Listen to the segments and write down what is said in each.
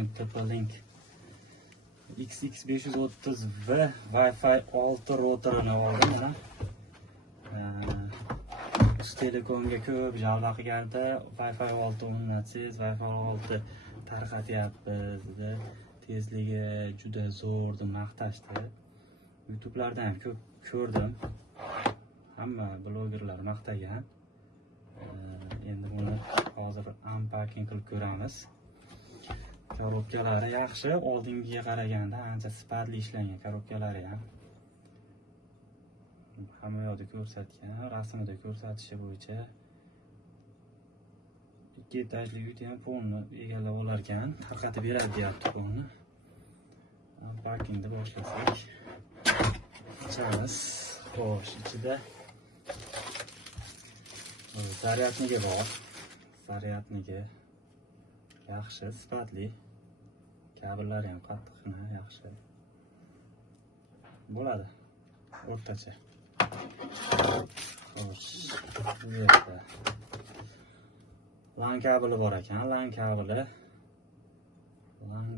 mumkin. TP-Link XX530V Wi-Fi 6 rotorini oldim mana. Telekomga ko'p javla qilganda Wi-Fi 6 o'rnatsangiz, Wi-Fi 6 tarqatyapmiz dedi. Tezligi juda zo'r deb maqtashdi. YouTube'lardan ham ko'p ko'rdim. Hamma blogerlar maqtagan. Endi buni hozir unpacking qilib ko'ramiz. Korobkalari yaxshi, oldingiga qaraganda ancha sifatli ishlangan korobkalari ham. Hamma yoqda ko'rsatgan, rasmida ko'rsatishi bo'yicha 2 etajli uyda ham polni egallab olar ekan, tarqatib beradi deyapti polni. Unpackingni boshlasak. Ochamiz. Xo'sh, ichida zaryadniki bor. Zaryadniki yaxshi, sifatli. Kabellari ham qattiqmi, yaxshi. Bo'ladi. O'rtacha. Xo'sh, bu yerda LAN kabeli bor ekan, LAN kabeli. LAN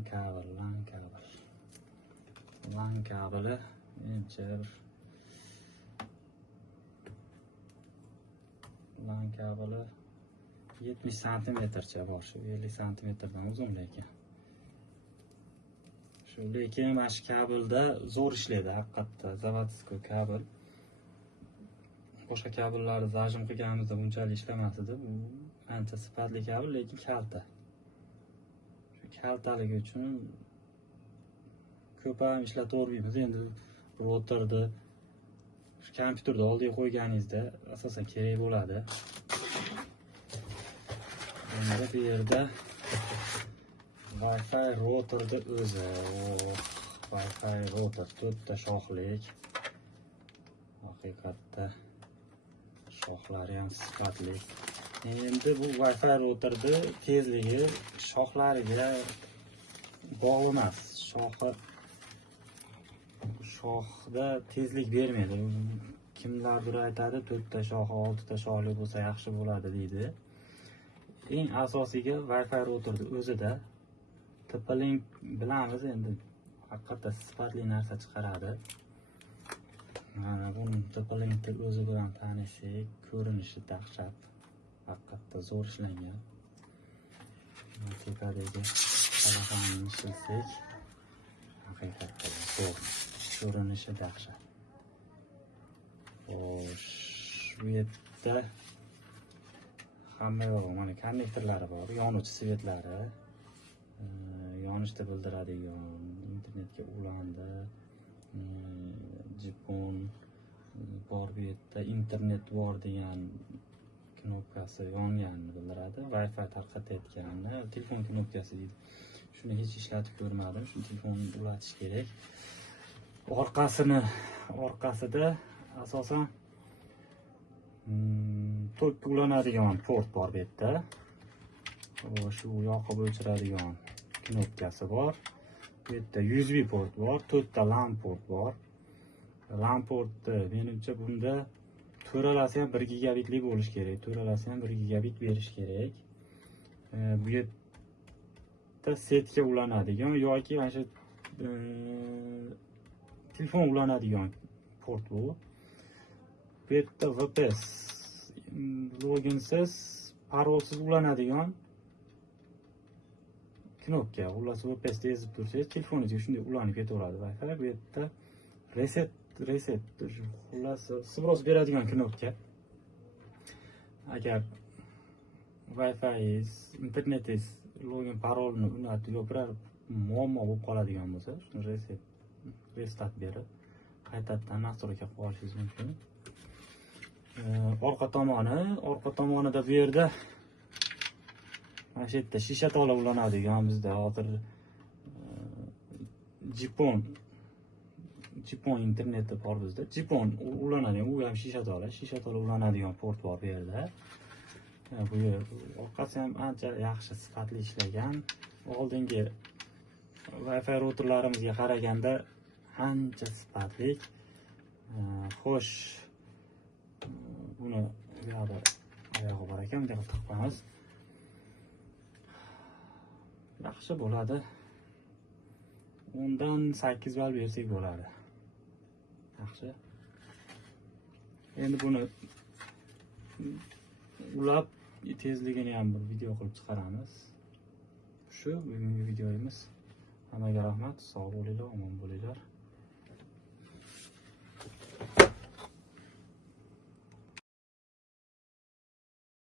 kabeli menimcha LAN kabeli 70 santimetrcha bor, shu 50 santimetrdan uzun lekin. Lekin mana shu kabelda zo'r ishlaydi haqiqatda, zavodskiy kabel. Boshqa kabellarni zajim qilganimizda bunchalik ishlamas edi. Bu ancha sifatli kabel, lekin kalta. Shu kaltaligi uchun ko'p ham ishlatavermaymiz. Endi routerni shu kompyuterni oldiga qo'yganingizda asosan kerak bo'ladi. Endi bu yerda Wi-Fi routerni o'zi, Wi-Fi router 4 ta shoxlik. Haqiqatda shoxlari ham sifatli. Endi bu Wi-Fi routerni tezligi shoxlariga bog'liq emas. Shoxda tezlik bermaydi. Kimlardir aytadi, 4 ta shoxi, 6 ta shoxli bo'lsa yaxshi bo'ladi deydi. Eng asosiyga Wi-Fi routerni o'zida TP-Link bilamiz, endi haqiqatda sifatli narsa chiqaradi. Mana buni TP-Linkni o'zi bilan tanishsak, ko'rinishi dahshat. Haqiqatda zo'r ishlangan. Tepadagi telefonni ishlatsak, haqiqatda zo'r. Ko'rinishi dahshat. Xo'sh, bu yerda hamma yo'q, mana konnektorlari bor, yonuvchi svetlari, yonishni bildiradigan, internetga ulandi, jipon bor, bu yerda internet bor degan knopkasi yonganini bildiradi, Wi-Fi tarqatayotganini, telefon knopkasi deydi. Shuni hech ishlatib ko'rmadim, shu telefonni ulatish kerak. Orqasida asosan tokka ulanadigan port bor bu yerda. Shu yoqib o'chiradigan knopkasi bor. Bu yerda USB port bor, 4 ta LAN port bor. LAN portni menimcha bunda to'ralasi ham 1 gigabitlik bo'lish kerak. To'ralasi ham 1 gigabit berish kerak. Bu yerda setga ulanadigan yoki mana shu telefon ulanadigan port bu. Bu yerda VPS loginsiz, parolsiz ulanadigan knopka. Xullas VPS yozib tursangiz, telefoningizga shunday ulanib ketaveradi Wi-Fi. Bu yerda reset xullas sbros beradigan knopka. Agar Wi-Fi internetingiz login parolni unutib yo'qlar, muammo bo'lib qoladigan bo'lsa, shuni restart berib qaytadan nastroyga qo'yishingiz mumkin. Orqa tomonida bu yerda mana shu yerda shisha tola ulanadigan, bizda hozir jipon interneti bor bizda. Jipon ulanadigan, u ham shisha tola ulanadigan port bor bu yerda. Bu orqasi ham ancha yaxshi sifatli ishlagan. Oldingi Wi-Fi routerlarimizga qaraganda ancha sifatli. Xo'sh, buni bu yoqda oyog'i bor ekan, bunday qilib taqamiz. yaxshi bo'ladi. 10 dan 8 ball bersak bo'ladi. Yaxshi. Endi buni ulab tezligini ham bir video qilib chiqaramiz. Shu bugungi videomiz. Hammaga rahmat, sog' bo'linglar, omon bo'linglar.